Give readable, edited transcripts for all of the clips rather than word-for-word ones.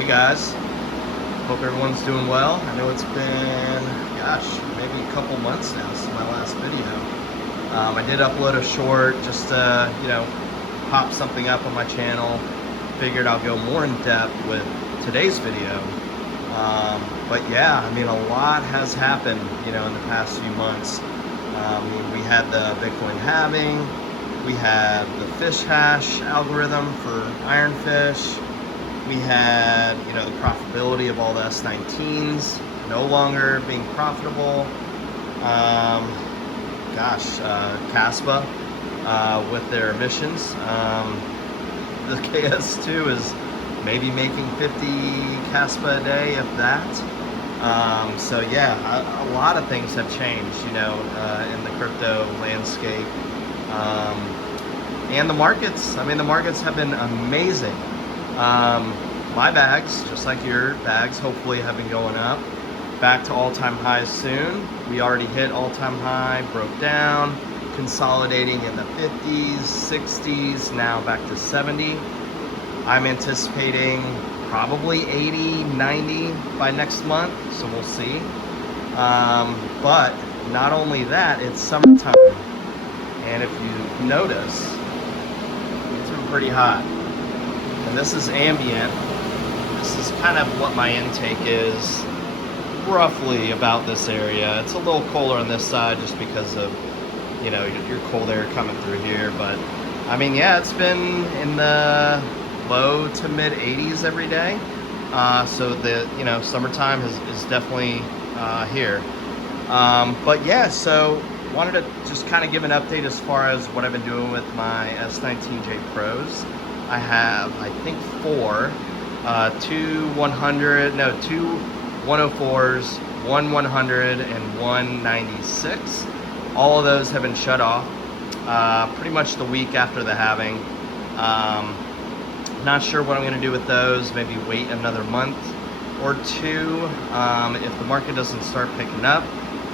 Hey guys, hope everyone's doing well. I know it's been, maybe a couple months now since my last video. I did upload a short just to, pop something up on my channel. Figured I'll go more in depth with today's video. But yeah, I mean, a lot has happened, in the past few months. We had the Bitcoin halving, we had the fish hash algorithm for ironfish. We had, the profitability of all the S19s no longer being profitable. Caspa with their emissions. The KS2 is maybe making 50 Caspa a day, if that. So yeah, a lot of things have changed, in the crypto landscape. And the markets, the markets have been amazing. My bags, just like your bags, hopefully have been going up. Back to all-time highs soon. We already hit all-time high, broke down, consolidating in the 50s, 60s, now back to 70. I'm anticipating probably 80, 90 by next month, so we'll see. But not only that, it's summertime. And if you notice, it's been pretty hot. And this is ambient. This is kind of what my intake is, roughly about this area. It's a little colder on this side just because of, your cold air coming through here. But yeah, it's been in the low to mid 80s every day. So the, summertime is definitely here. But yeah, so wanted to just kind of give an update as far as what I've been doing with my S19J Pros. I have, I think, two 104s, one 100, and one 96. All of those have been shut off pretty much the week after the halving. Not sure what I'm going to do with those. Maybe wait another month or two. If the market doesn't start picking up,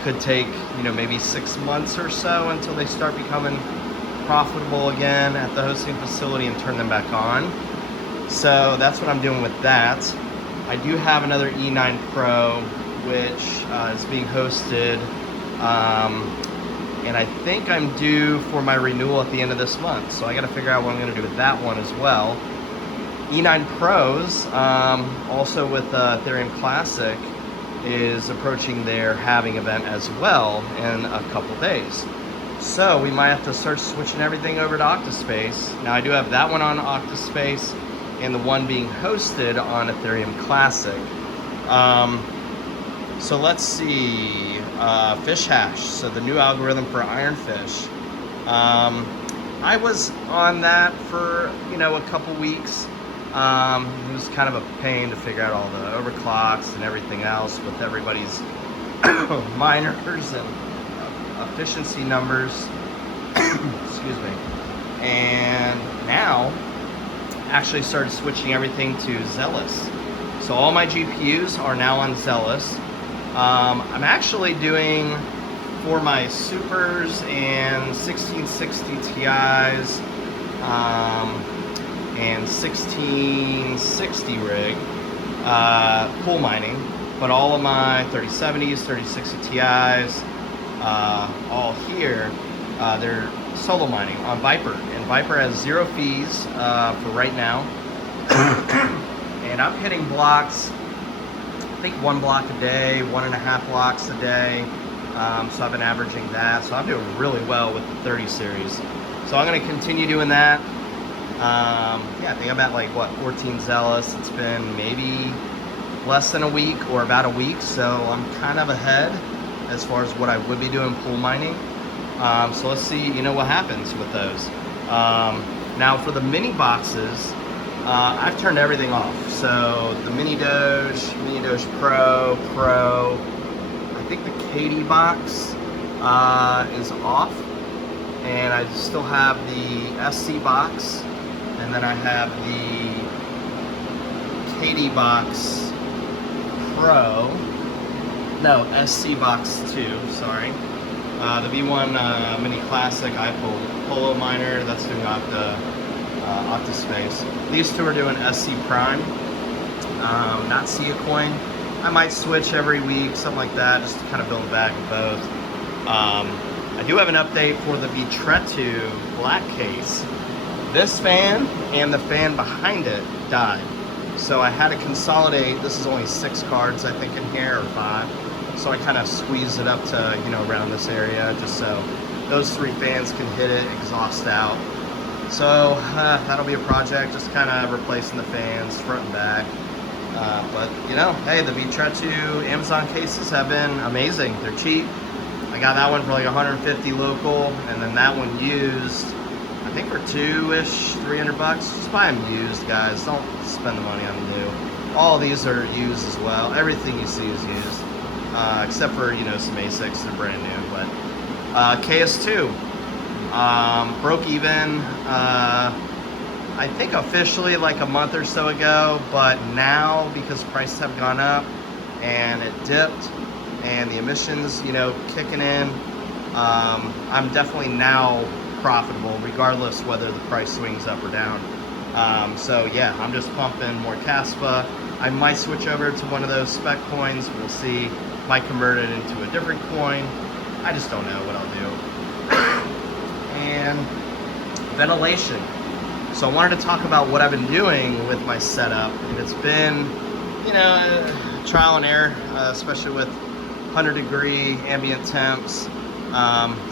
could take maybe 6 months or so until they start becoming profitable again at the hosting facility and turn them back on. So that's what I'm doing with that. I do have another E9 Pro which is being hosted, and I think I'm due for my renewal at the end of this month, so I got to figure out what I'm going to do with that one as well. E9 Pros, also with Ethereum Classic, is approaching their halving event as well in a couple days. So we might have to start switching everything over to Octaspace. Now I do have that one on Octaspace and the one being hosted on Ethereum Classic. So let's see, fish hash, so the new algorithm for ironfish. I was on that for, a couple weeks. It was kind of a pain to figure out all the overclocks and everything else with everybody's miners and efficiency numbers. Excuse me. And now actually started switching everything to Zealous. So all my GPUs are now on Zealous. I'm actually doing, for my supers and 1660 Ti's and 1660 rig, pool mining, but all of my 3070s, 3060 Ti's, all here, they're solo mining on Viper, and Viper has 0 fees for right now. And I'm hitting blocks, I think 1 block a day, 1.5 blocks a day. So I've been averaging that. So I'm doing really well with the 30 series. So I'm going to continue doing that. Yeah, I think I'm at 14 Zealous. It's been maybe less than a week or about a week. So I'm kind of ahead as far as what I would be doing pool mining. So let's see, what happens with those. Now for the mini boxes, I've turned everything off. So the Mini Doge Pro, I think the KD box is off, and I still have the SC box, and then I have the KD box Pro, no, SC box 2, sorry. The V1 Mini Classic Polo miner, that's doing Octaspace. These two are doing SC Prime. not see a coin. I might switch every week, something like that, just to kind of build a bag of both. I do have an update for the Vitretu black case. This fan and the fan behind it died. So I had to consolidate. This is only 6 cards, I think, in here, or 5. So I kind of squeezed it up to, you know, around this area, just so those 3 fans can hit it, exhaust out. So that'll be a project, just kind of replacing the fans front and back. But you know, hey, the Vitretu Amazon cases have been amazing. They're cheap. I got that one for like 150 local, and then that one used, I think for 2-ish, 300 bucks. Just buy them used, guys. Don't spend the money on new. All these are used as well. Everything you see is used, except for, you know, some ASICs. They're brand new. But KS2 broke even. I think officially like a month or so ago, but now because prices have gone up and it dipped and the emissions, you know, kicking in, I'm definitely now profitable regardless whether the price swings up or down. So yeah, I'm just pumping more Caspa. I might switch over to one of those spec coins. We'll see. Might convert it into a different coin. I just don't know what I'll do. And ventilation. So I wanted to talk about what I've been doing with my setup, and it's been, you know, trial and error, especially with 100-degree ambient temps.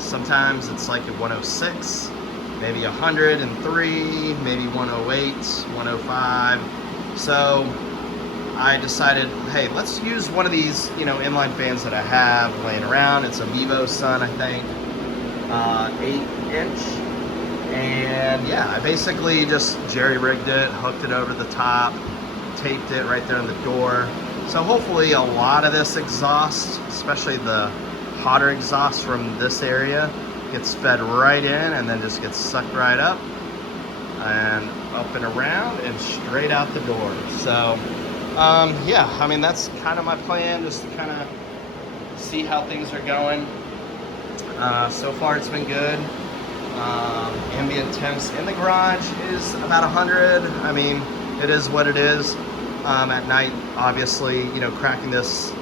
Sometimes it's like at 106, maybe 103, maybe 108, 105. So I decided, hey, let's use one of these, you know, inline fans that I have laying around. It's a Vivo Sun, I think, 8-inch. And yeah, I basically just jerry-rigged it, hooked it over the top, taped it right there on the door. So hopefully a lot of this exhaust, especially the hotter exhaust from this area, gets fed right in and then just gets sucked right up and up and around and straight out the door. So yeah, I mean, that's kind of my plan, just to kind of see how things are going. So far it's been good. Ambient temps in the garage is about 100. I mean, it is what it is. At night, obviously, you know, cracking this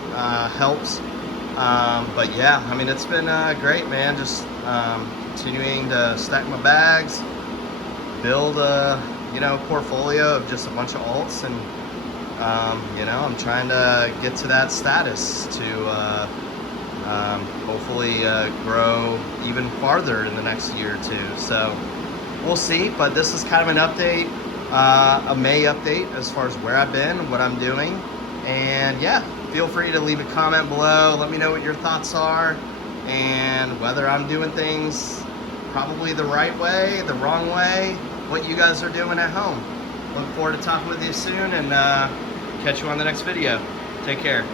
helps. But yeah, I mean, it's been great, man. Just continuing to stack my bags, build a, you know, portfolio of just a bunch of alts, and you know, I'm trying to get to that status to hopefully grow even farther in the next year or two. So we'll see, but this is kind of an update, a May update as far as where I've been, what I'm doing. And yeah, feel free to leave a comment below. Let me know what your thoughts are and whether I'm doing things probably the right way, the wrong way, what you guys are doing at home. Look forward to talking with you soon, and catch you on the next video. Take care.